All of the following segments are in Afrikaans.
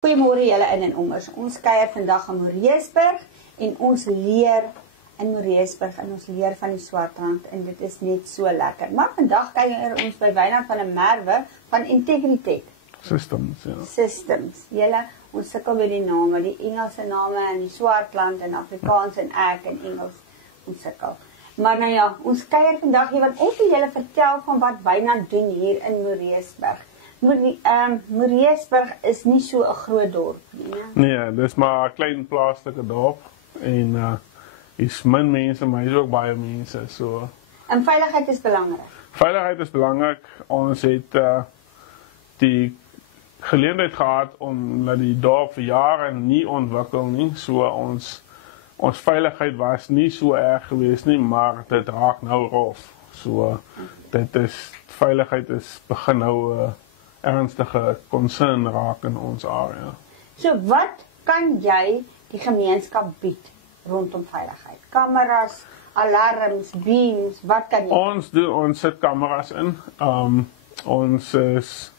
Goeiemôre julle in en ommers. Ons kuier vandag in Moreesburg en ons leer in Moreesburg en ons leer van die Swartrand en dit is net so lekker. Maar vandag kuier ons by Wynand van der Merwe van Integriteit Systems, ja. Systems. Julle, ons sukkel met die name, die Engelse name in die Swartland en Afrikaans en ek in Engels, ons sukkel. Maar nou ja, ons kuier vandag hier, want ek wil julle vertel van wat Wynand doen hier in Moreesburg. Moreesburg is nie so 'n groot dorp nie. Nee, dis maar 'n klein plaaslike dorp en is min mense, maar is ook baie mense, so. En veiligheid is belangrik. Veiligheid is belangrik. Ons het die geleentheid gehad om dat die dorp vir jare nie ontwikkel nie, so ons veiligheid was nie so erg geweest nie, maar dit raak nou rof. So veiligheid is begin nou ernstige concern raak in ons area. So wat kan jy die gemeenskap bied rondom veiligheid? Kameras, alarms, beams, wat kan jy? Ons sit kameras in. Ons is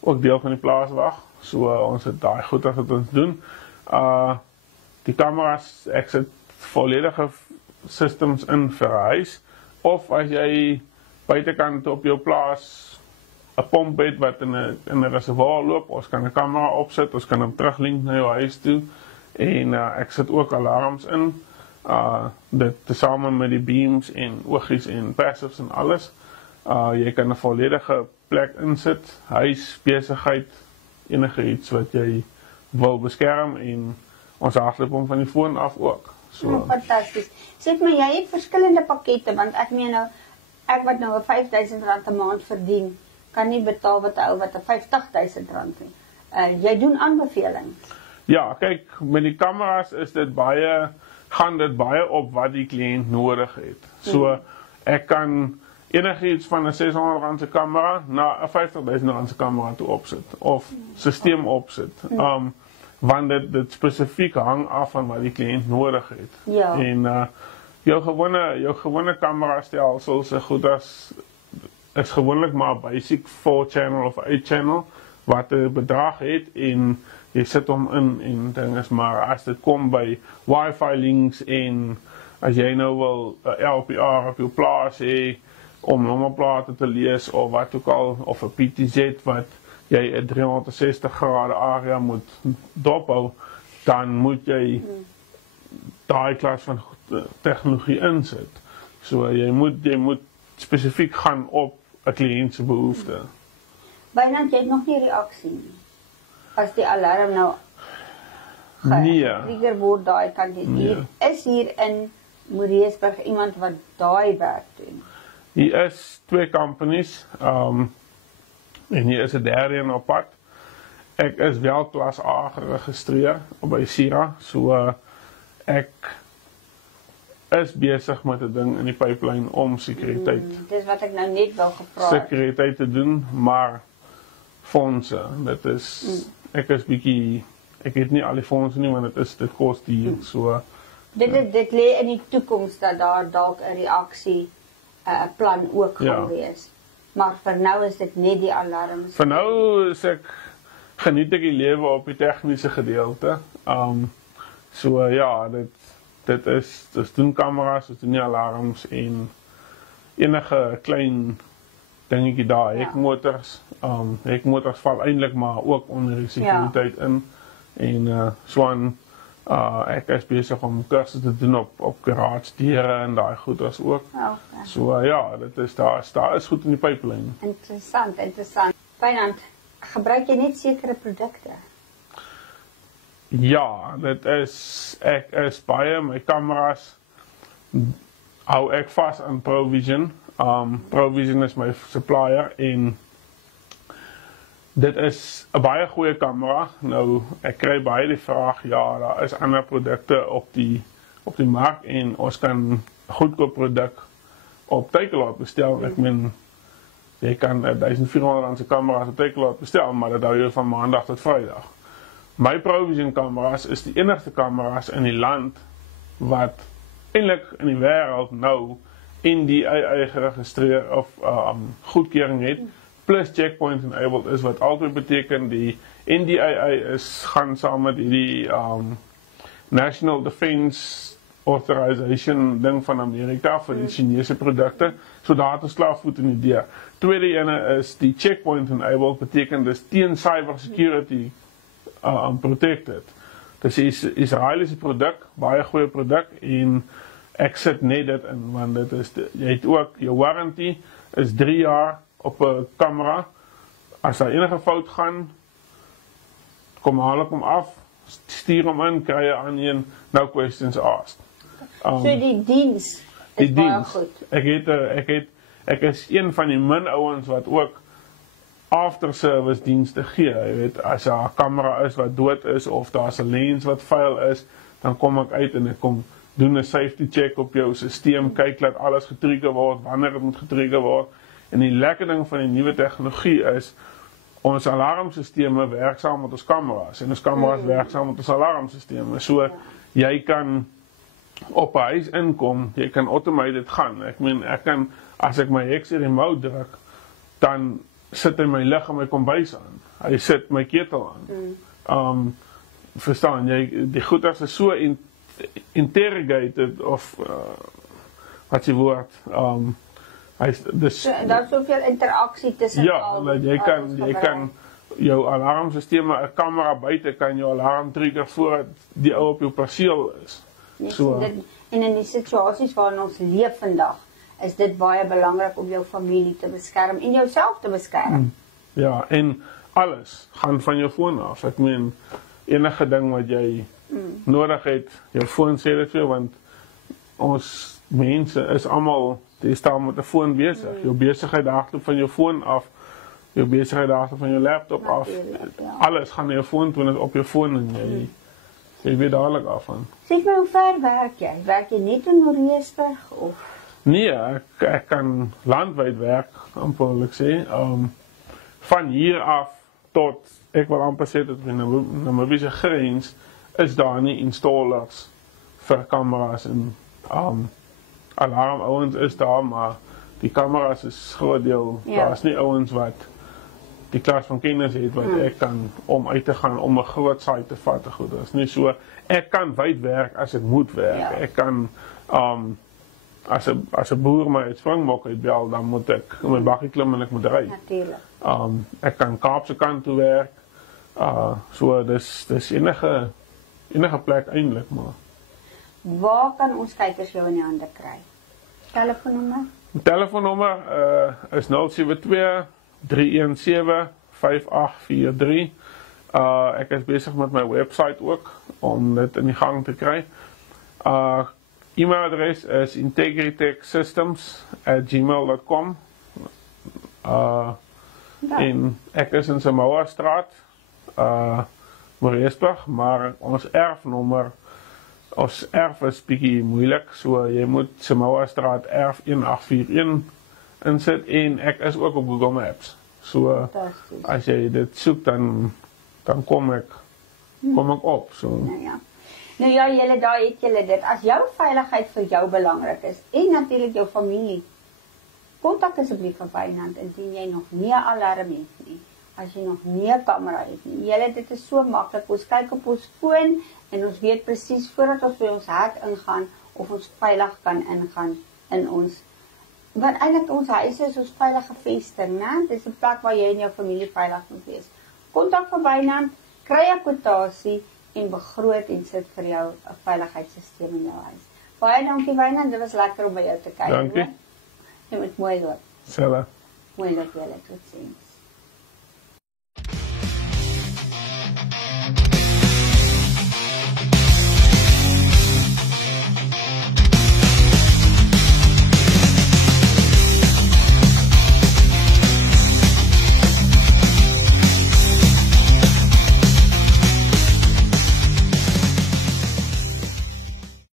ook deel van die plaaswag, so ons het daai goeie wat ons doen. Die kameras, ek sit volledige systems in vir 'n huis, of as jy buitekant op jou plaas 'n pomp het wat in 'n reservoir loop, ons kan 'n kamera opsit, ons kan hom teruglink na jou huis toe, en ek sit ook alarms in, dit tesame met die beams en oogies en passives en alles. Jy kan 'n volledige plek insit, huis, besigheid, enige iets wat jy wil beskerm, en ons hardloop hom van die foon af ook. So. Fantasties. Sê my, jy het verskillende pakkette, want ek meen nou, ek wat nou R5.000 'n maand verdien, kan nie betaal wat 'n ou wat R50.000 nie. Jy doen aanbevelings. Ja, kyk, met die kameras gaan dit baie op wat die kliënt nodig het. So, ek kan enigiets van 'n R600 se kamera na 'n R50.000 se kamera toe opsit, of stelsel opsit. Want dit spesifiek hang af van wat die kliënt nodig het. Ja. En jou gewone kamera stelsel so goed as is gewoonlik maar 'n basic 4-channel of 8-channel wat 'n bedrag het, en jy sit hom in en ding is, maar as dit kom by wifi links en as jy nou wil 'n LPR op jou plaas hê om nommerplate te lees of wat ook al, of 'n PTZ wat jy 'n 360 grade area moet dophou, dan moet jy daai klas van tegnologie insit. So jy moet spesifiek gaan op 'n kliënt se behoefte. Wynand, jy het nog nie reaksie nie. As die alarm nou trigger word daai kant hier. Is hier in Moreesburg iemand wat daai werk doen? Hier is 2 companies, en hier is 'n derde een op pad. Ek is wel klas A geregistreer by SIRA, so ek is besig met 'n ding in die pipeline om sekuriteit. Dis wat ek nou net wou gevra het. Sekuriteit te doen, maar fondse, dit is ek het nie al die fondse nie, want dit kos duur, so. Dit lê in die toekoms dat daar dalk 'n reaksie plan ook gaan wees. Maar vir nou is dit net die alarms. Vir nou geniet ek die lewe op die tegniese gedeelte. So ja, dit is doen kameras, dit doen nie alarms en enige klein dingetjie daar, hekmotors val eintlik maar ook onder die sekuriteit in, en Swan, ek is besig om kursusse te doen op garage deure en daai goeders ook. So ja, daar is goed in die pipeline. Interessant. Wynand, gebruik jy net sekere produkte? Ja, ek is baie, my kameras hou ek vas aan Provision. Provision is my supplier, en dit is 'n baie goeie kamera. Nou, ek kry baie die vraag, ja, daar is ander produkte op die mark, en ons kan 'n goedkoop produk op Takealot bestel. Ek meen, jy kan 1.400 se kamera's op Takealot bestel, maar dit hou jou van maandag tot Vrydag. My Provision kameras is die enigste kameras in die land wat eintlik in die wêreld nou NDAA geregistreer of goedkeuring het, plus checkpoint enabled is, wat altyd beteken die NDAA gaan saam met die National Defense Authorization ding van Amerika vir die Chinese produkte, so daar het ons klaarvoet in die deur. Tweede ene is die checkpoint enabled, beteken dis teen cyber security protected. Dis is Israeliese produk, baie goeie produk, en ek sit net dit in, want dit is, jy het ook, jou warranty is 3 jaar op 'n kamera. As daar enige fout gaan, kom haal ek hom af, stuur hom in, kry jy aan een, no questions asked. So die diens is baie goed. Ek is een van die min ouens wat ook after service dienste gee. Jy weet, as daar 'n kamera is wat dood is, of daar's 'n lens wat vuil is, dan kom ek uit en ek kom doen 'n safety check op jou stelsel, kyk dat alles getrigger word, wanneer dit moet getrigger word. En die lekker ding van die nuwe tegnologie is, ons alarmsisteme werk saam met ons kameras, en ons kameras werk saam met ons alarmsisteme. So, jy kan op 'n huis inkom, jy kan automated gaan. Ek meen, ek kan, as ek my Hex remote druk, dan sit hy my lig in my kombuis aan. Hy sit my ketel aan. Verstaan, die goeders is so interrogated, of, wat die woord, daar is soveel interaksie tussen jy kan jou alarmsisteme, 'n kamera buite kan jou alarm trigger voordat die ou op jou perseel is. En in die situasies waarin ons leef vandag, is dit baie belangrik om jou familie te beskerm en jouself te beskerm. Ja, en alles gaan van jou foon af. Ek meen, enige ding wat jy nodig het, jou foon sê dit vir jou, want ons mense is almal, die staan met 'n foon besig. Jou besigheid hardloop van jou foon af, jou besigheid hardloop van jou laptop af. Alles gaan na jou foon toe en op jou foon, en jy weet dadelik af van. Sê my, hoe ver werk jy? Werk jy net in Moreesburg, of? Nee, ek kan landwyd werk, amper wil ek sê. Van hier af tot, ek wil amper sê, tot die Namibiese grens, is daar nie installers vir kameras, en alarm ouens is daar, maar die kameras is groot deel, daar is nie ouens wat die klas van kennis het, wat ek kan, om uit te gaan, om 'n groot site te vat, goed, dat is nie so, ek kan wyd werk as ek moet werk, ek kan, as 'n boer my uit Springbok uitbel, dan moet ek in my bakkie klim en ek moet ry. Natuurlijk. Ek kan Kaapse kant toe werk, so dis enige plek eintlik, maar. Waar kan ons kykers jou in die hande kry? Telefoonnommer? Telefoonnommer is 072 317 5843. Ek is besig met my website ook, om dit in die gang te kry. E-mailadres is integritechsystems@gmail.com. En ek is in Samoa Straat, Moreesburg, maar ons erfnommer, ons erf is bietjie moeilik, so jy moet Samoa Straat erf 1841 insit, en ek is ook op Google Maps. So, as jy dit soek, dan kom ek op. So. Nou ja, julle, daar het julle dit. As jou veiligheid vir jou belangrik is, en natuurlik jou familie, kontak asseblief vir Wynand, indien jy nog nie 'n alarm het nie, as jy nog nie 'n kamera het nie. Julle, dit is so maklik, ons kyk op ons foon, en ons weet presies, voordat ons by ons hek ingaan, of ons veilig kan ingaan in ons, want eintlik ons huis is ons veilige vesting, né? Dit is 'n plek waar jy en jou familie veilig moet wees. Kontak vir Wynand, kry 'n kwotasie, en begroot en sit vir jou 'n veiligheidsstelsel in jou huis. Baie dankie Wynand, dit was lekker om by jou te kyk. Dankie. Jy moet mooi loop. Selfe. Mooi loop julle, totsiens.